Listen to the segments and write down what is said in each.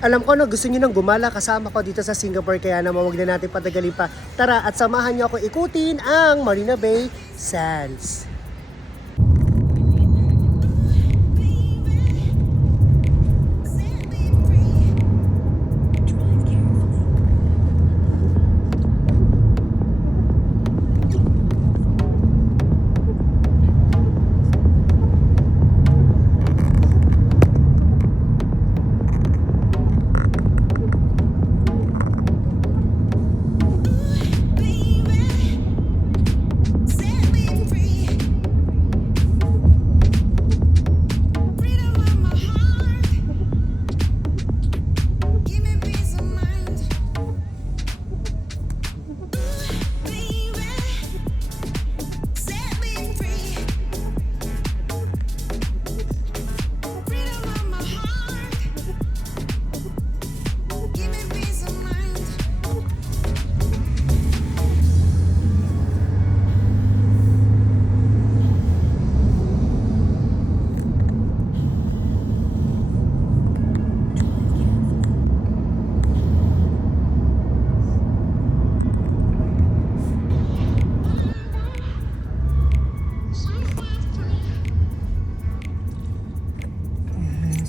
Alam ko gusto niyo nang gumala kasama ko dito sa Singapore, kaya naman wag na natin patagalin pa. Tara at samahan niyo ako ikutin ang Marina Bay Sands.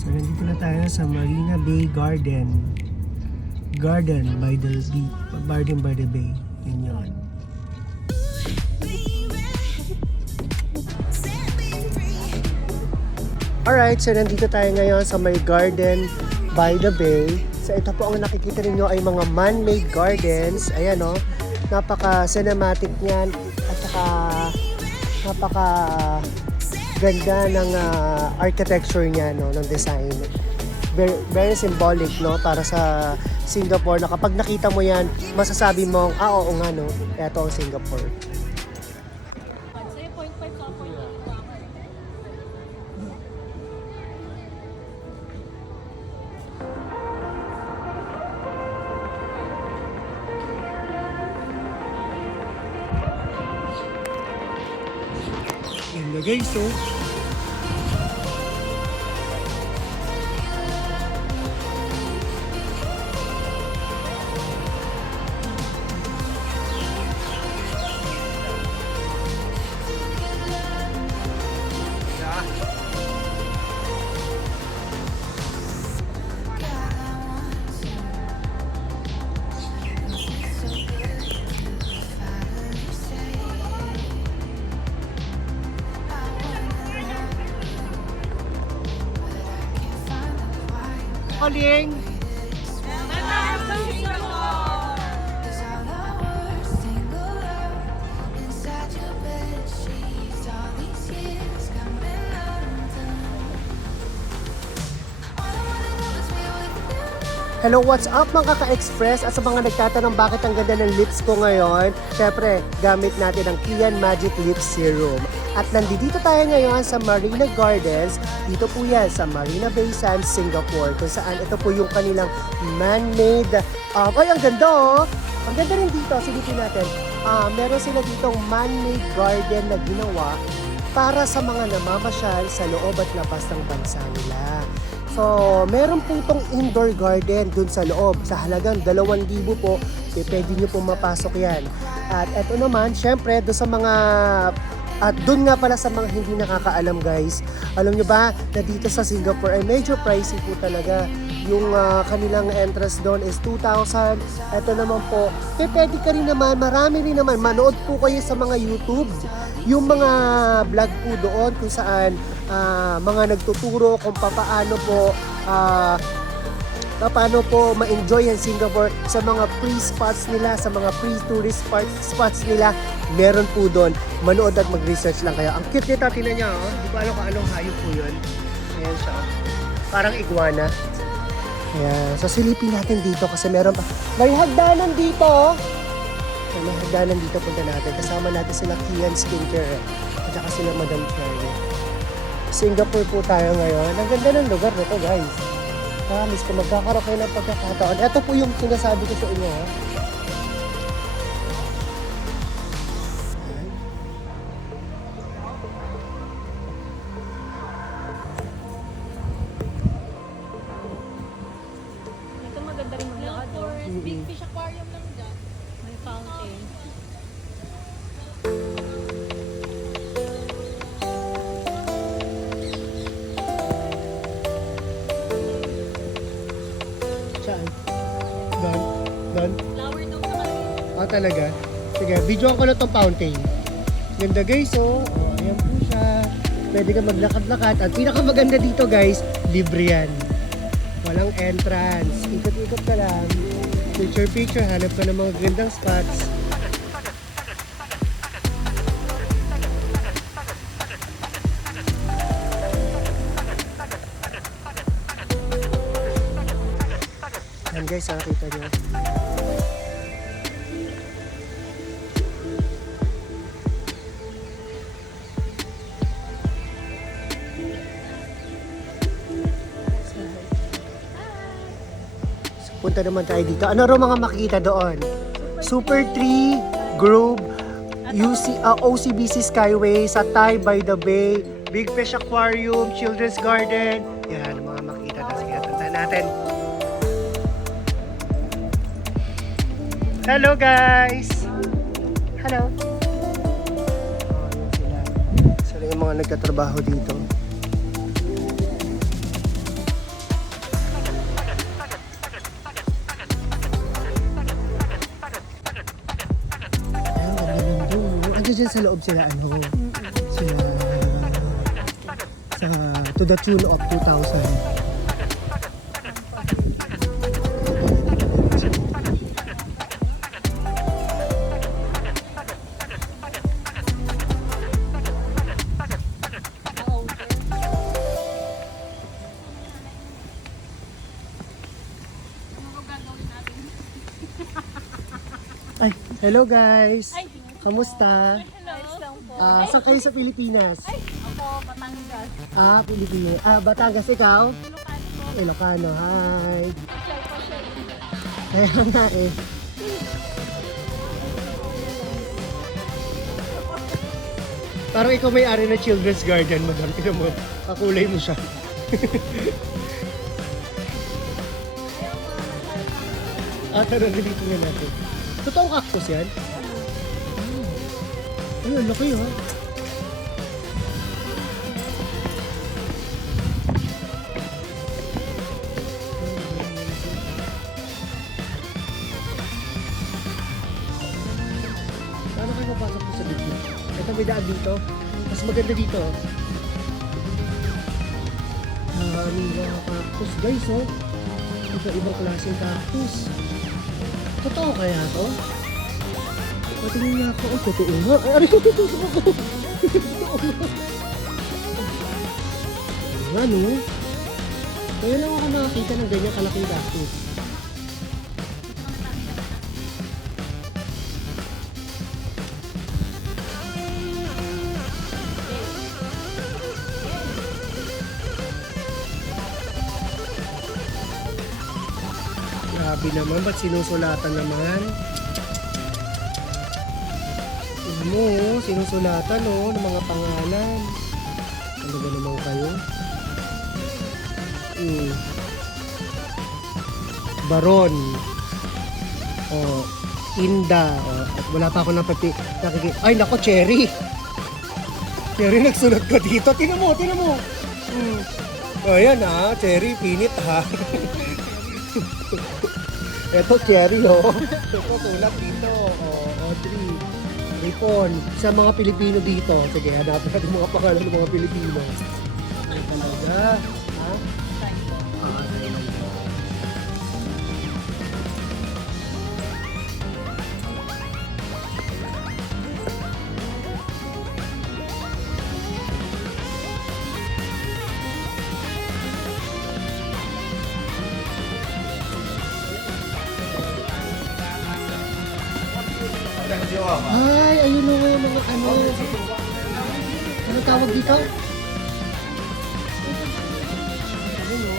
So nandito na tayo sa Marina Bay Garden. Garden by the Bay. Yun yun. Alright, so nandito tayo ngayon sa may Garden by the Bay. So ito po ang nakikita ninyo ay mga man-made gardens. Ayan o, napaka-cinematic niyan at saka napaka ganda ng architecture niya, no, ng design. Very, very symbolic, no, para sa Singapore, na kapag nakita mo yan, masasabi mong, oo nga, no, eto ang Singapore. Yan na guys, so Kaling! Hello, what's up mga ka-express? At sa mga nagtatanong bakit ang ganda ng lips ko ngayon, syempre, gamit natin ang Kian Magic Lip Serum. At nandito tayo ngayon sa Marina Gardens. Dito po yan sa Marina Bay Sands, Singapore. Kung saan ito po yung kanilang man-made. Ay, ang ganda oh! Ang ganda rin dito, silipin natin. Meron sila ditong man-made garden na ginawa para sa mga namamasyal sa loob at labas ng bansa nila. So, meron po itong indoor garden dun sa loob. Sa halagang 2,000 po, pwede nyo po mapasok yan. At eto naman, syempre, doon sa mga... At doon nga pala sa mga hindi nakakaalam guys, alam nyo ba na dito sa Singapore ay medyo pricey po talaga. Yung kanilang entrance doon is 2,000. Ito naman po, pwede ka rin naman, marami rin naman. Manood po kayo sa mga YouTube. Yung mga vlog po doon kung saan mga nagtuturo kung paano po ma-enjoy ang Singapore sa mga free spots nila, sa mga free tourist spots nila. Meron po doon. Manood at mag-research lang kayo. Ang cute nito, tinan niya, oh. Di ko alam kung anong hayop po yun. Ayan siya, oh. Parang iguana. Ayan. So silipin natin dito kasi meron pa. May hagdanan dito, oh. May hagdanan dito, punta natin. Kasama natin sila Kian Skincare at saka sila Madam Cherry. Singapore po tayo ngayon. Ang ganda ng lugar nito, guys. Promise ko, magkakaroon kayo ng pagkakataon. Ito po yung sinasabi ko sa inyo, ha. fish aquarium lang dyan. May fountain. Saan? Doon? Doon? Flower dome na malaki. Ah, talaga? Sige, videoan ko na tong fountain. Ganda guys, oh. Oh, ayan po siya. Pwede ka maglakad-lakad. At pinakamaganda dito guys, libre yan. Walang entrance. Ikot-ikot ka lang. Picture-picture, hanap ka ng mga gandang spots. Yan guys, nakita nyo. Punta naman tayo dito. Ano ro mga makikita doon? Super Tree, Grove, OCBC Skyway, Satay by the Bay, Big Fish Aquarium, Children's Garden. Yan, ang mga makikita na. Sige, puntahan natin. Hello guys! Hello! Oh, yun sila. Sila yung mga nagtatrabaho dito. Dyan sa loob sila sila sa to the tune of 2,000. Ay, hello guys. Kamusta? Hello. Saan kayo sa Pilipinas? Ako, Batangas. Pilipinas. Batangas, ikaw? Ilocano po. Ilocano, hi. Share po, share. Kaya nga eh. Parang ikaw may-ari na children's garden, madam. Tignan mo, kakulay mo siya. Tara, dito nga natin. Totoong cactus yan? Ay, ang laki ha. Paano kayo mapasok po sa gitna? Ito may daan dito. Mas maganda dito. Mga cactus guys oh. Iba-ibang klaseng cactus. Totoo kaya to? Patingin niya ako. Oh, totoo nga. Ay, aray ko, totoo ako. Totoo nga. Ayan, no? Kaya lang ako nakakita ng ganyan kalaking cactus. Grabe naman, ba't sinusulatan naman? Tignan mo, sinusulatan ng mga pangalan. Ano ba naman kayo? Baron. Inda. At wala pa ako Ay, nako, Cherry. Cherry, nagsulat ka dito. Tignan mo, tignan mo. Ayan ha, Cherry, pinit ha. Ito, Cherry, oh. Ito, sulat dito. Audrey. Ripon. Sa mga Pilipino dito. Sige, hanapin natin mga pangalan ng mga Pilipino. Ay, talaga. Ha? Ay, ayun o yung mga ano. Ano tawag dito? Ayun o.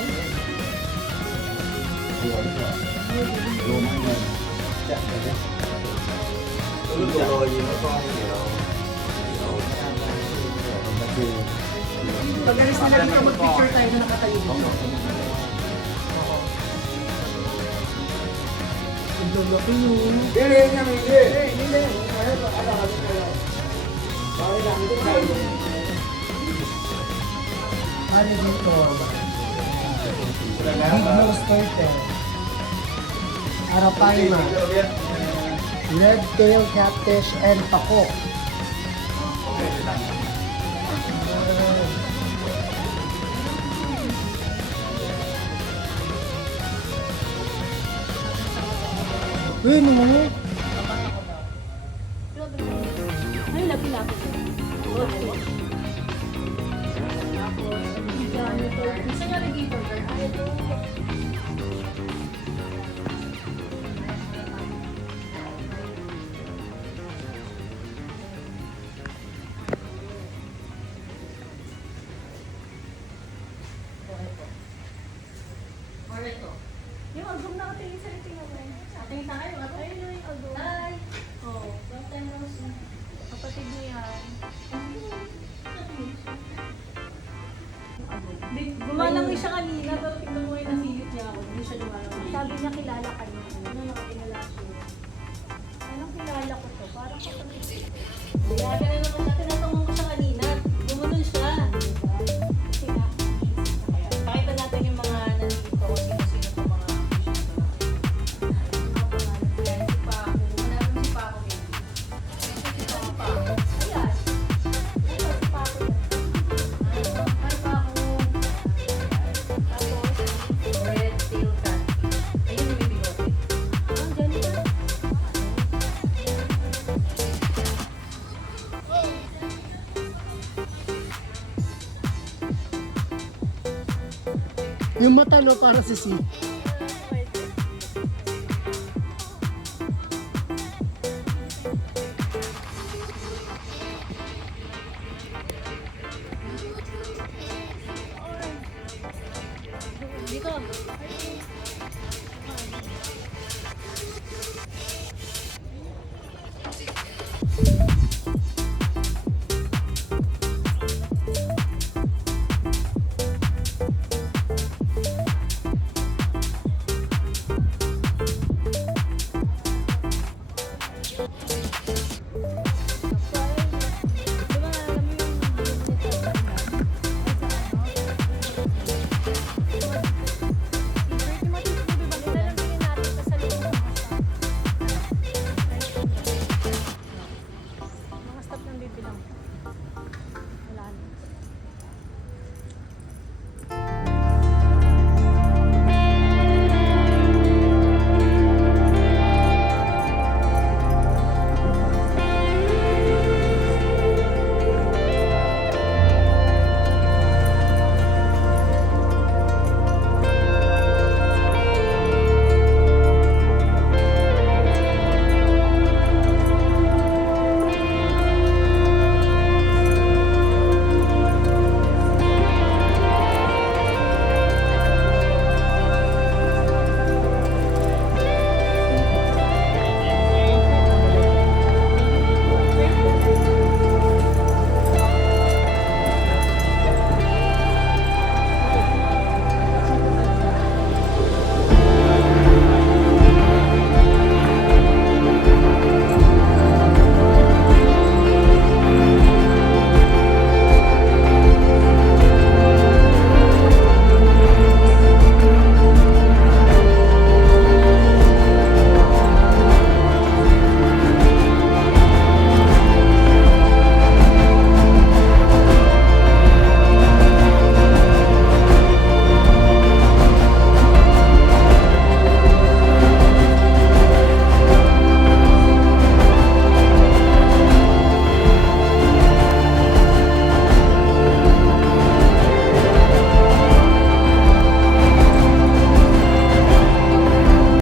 Pag-alis nila dito, mag-picture tayo na nakatayo dito. Lulaki yun. Ano dito? Big nose turtle. Arapaima. Red tail catfish and pako. Uy, ano mo? Ay, labi-labi. Gusto nga naging burger. Ay, ito. Yung agong nakatingin sa liting ako. Tingin tayo. Ayun na yung agong. Hi! Oh, long time no see. Kapatid niya. Gumalang siya kanina, pero tignan mo yung nasilip niya ako. Hindi siya gumalang. Sabi niya kilala ka niya. Ano nakakilala siya? Anong kilala ko to? Parang kapatid. Kaya ganun naman siya. Tinatanong ko siya kanina. Gumanon siya. Kasi nga, pakita natin yung mga nandito kung sino-sino pa mga Ayan, si Paco. Hanapin si Paco din. Si Paco. Ayan. Ayan, si Paco yan. Hi, Paco. Tapos, red tail catfish. Ayun yung may bigote. Dyan yan. Yung mata no, parang si